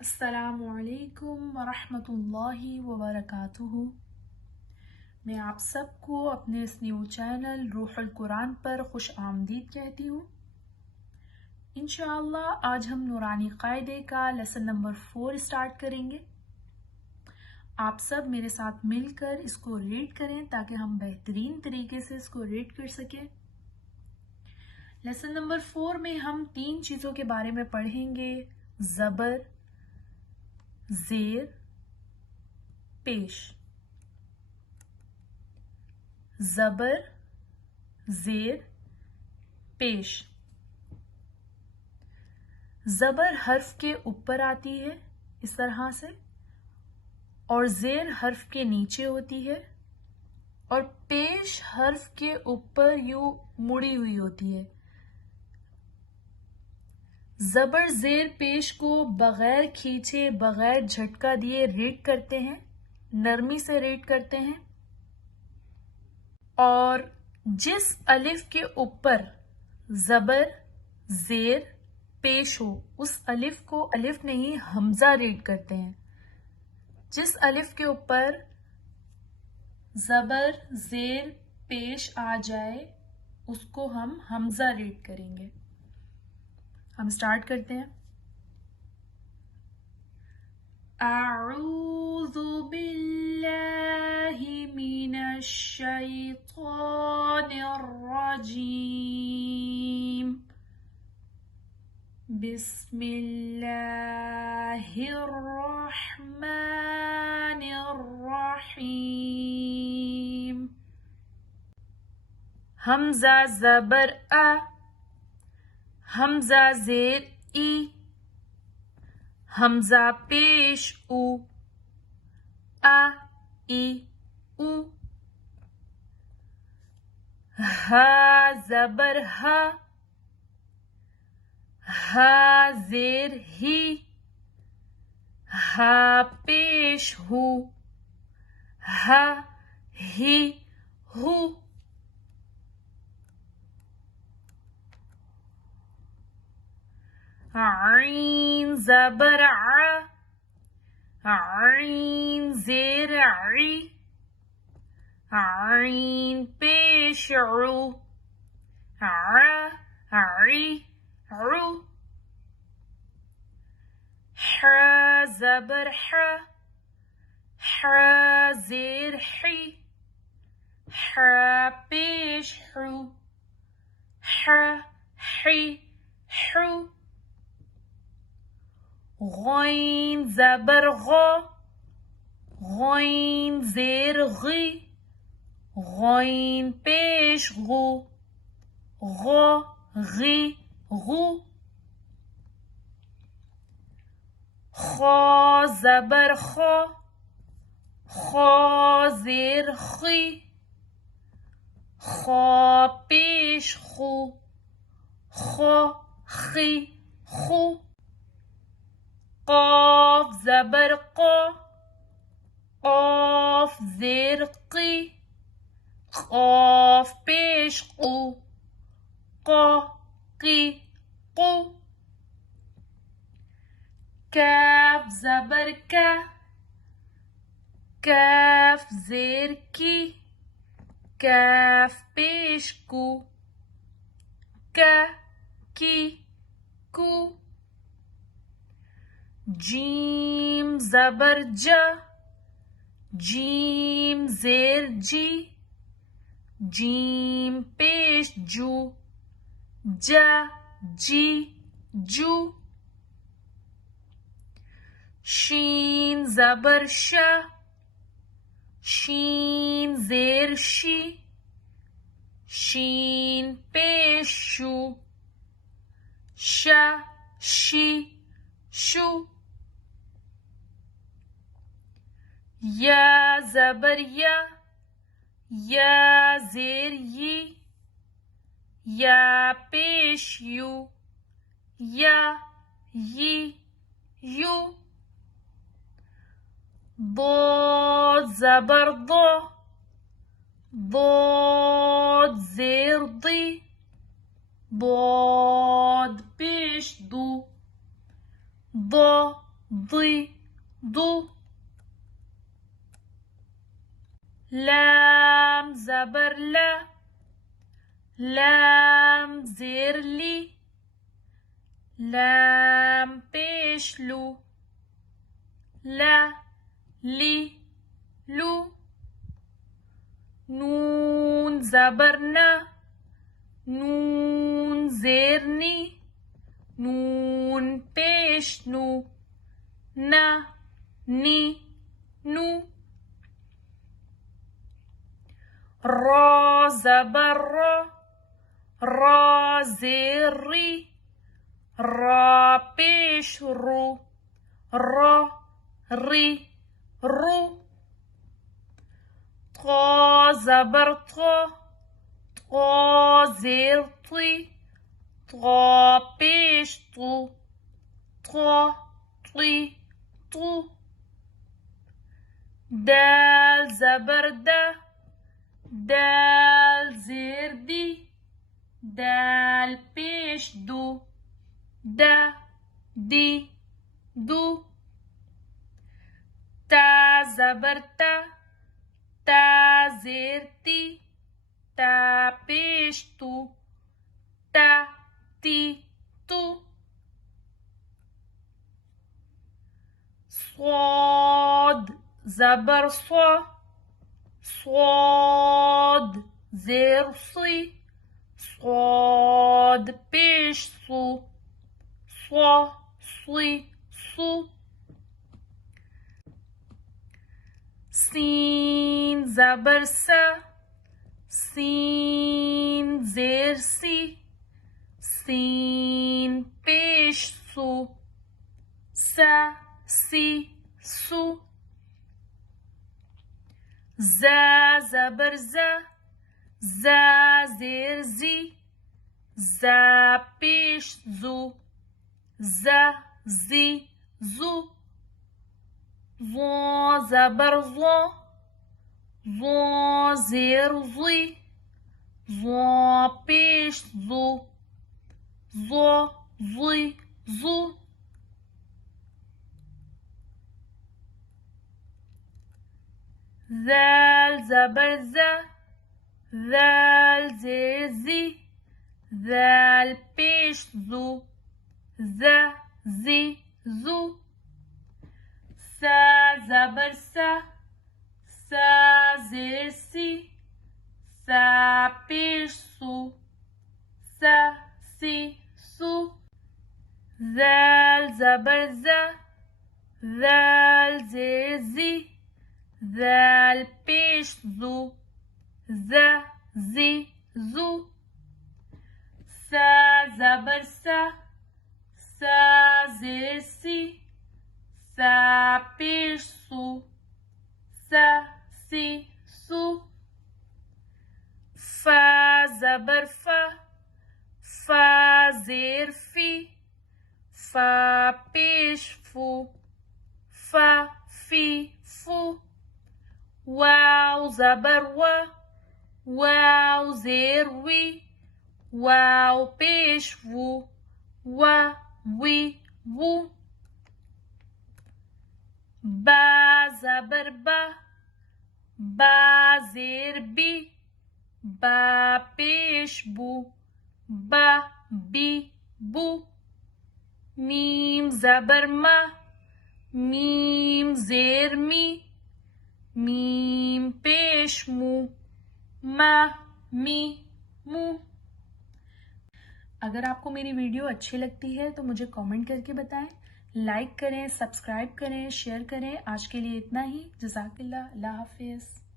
अस्सलामुअलैकुम वरहमतुल्लाहि वबरकातुहू। मैं आप सबको अपने इस न्यू चैनल रूहुल कुरान पर खुश आमदीद कहती हूँ। इंशाअल्लाह आज हम नूरानी कायदे का लेसन नंबर 4 स्टार्ट करेंगे। आप सब मेरे साथ मिलकर इसको रीड करें ताकि हम बेहतरीन तरीके से इसको रीड कर सकें। लेसन नंबर 4 में हम 3 चीज़ों के बारे में पढ़ेंगे: ज़बर, ज़ेर, पेश। ज़बर, ज़ेर, पेश। ज़बर हर्फ के ऊपर आती है इस तरह से, और ज़ेर हर्फ के नीचे होती है, और पेश हर्फ के ऊपर यूं मुड़ी हुई होती है। ज़बर, ज़ेर, पेश को बगैर खींचे, बगैर झटका दिए रीड करते हैं, नरमी से रीड करते हैं। और जिस अलिफ के ऊपर ज़बर, ज़ेर, पेश हो उस अलिफ को अलिफ नहीं हमजा रीड करते हैं। जिस अलिफ के ऊपर ज़बर, ज़ेर, पेश आ जाए उसको हम हमजा रीड करेंगे। हम स्टार्ट करते हैं। अऊज़ु बिल्लाहि मिनश शैतानिर रजीम। बिस्मिल्लाहिर्रहमानिर्रहीम। हमजा ज़बर अ, हमजा ज़ेर ई, हमजा पेश उ, आ ई उ। हा ज़बर हा, हा ज़ेर ही, हा पेश हु, हा ही हु। आइन ज़बर आ, आइन ज़ेर आई, आइन पेश उ, आ आई उ। हा ज़बर हा, हा ज़ेर ही, हा पेश हु, हा ही हु। गौइन ज़बर गौ, गौइन ज़ेर गी, गौइन पेश गु, गौ गी गु। खौ ज़बर खौ, खौ ज़ेर खी, खौ पेश खु, खौ खी खु। क़ाफ ज़बर क़ौ, क़ाफ ज़ेर क़ी, क़ाफ पेश क़ु, क़ौ क़ी क़ु। काफ ज़बर का, काफ ज़ेर की, काफ पेश कु, का की कु। जीम ज़बर जा, जीम ज़ेर जी, जीम पेश जू, जा जी जू। शीन ज़बर शा, शीन ज़ेर शी, शीन पेश शू, शा शी शू। या ज़बर या, या ज़ेर यी, या पेश यू, या यी यू। ضاد ज़बर दो, ضاد ज़ेर दी, ضاد पेश दू, ض ضي ضو. لام زبر لا. لام زير لي. لام پیش لو. لا لی لو. نون زبر نا. نون زیر نی. نون پیش نو. نا نی نو. را زبر را. را زیر ری. را پیش رو. را ری رو. طا زبر طا. طا زیر طی. طا پیش طو. طا طی طو. دال زبر دا. دال زیر دی. دال پیش دو. دا دی دو. تا زبر تا. تا زیر تی. تا پیش تو. تا تی تو. صاد زبر صا. صاد زیر صی. صاد پیش صو. صا صی صو. سین زبر سا. سین زیر سی. سین پیش سو. سا سی سو. زا زبر زا. زا زیر زی. زا پیش زو. زا زی زو. ظا زبر ظا. ظا زیر ظی. ظا پیش ظو. ظا ظی ظو. ذال زبر ذا. ذال زیر زی. ذال پیش ذو. ذا زی ذو. سا زبر سا. سا زیر سی. سا پیش سو. سا سی سو. ذال زبر ذا. ذال زیر زی. ذال پیش ذو. ذا زی ذو. سا زبر سا. سا زیر سی. سا پیش سو. سا سی سو. فا زبر فا. فا زیر فی. فا پیش فو. فا فی فو. واو زبر وا. واو زیر وی. واو پیش وو. وا وی وو. با زبر با. با زیر بی. با پیش بو. با بی بو. میم زبر ما. میم زیر می. میم پیش مو. ما می مو. अगर आपको मेरी वीडियो अच्छी लगती है तो मुझे कमेंट करके बताएं, लाइक करें, सब्सक्राइब करें, शेयर करें। आज के लिए इतना ही। जज़ाकल्लाह। अल्लाह हाफिज़।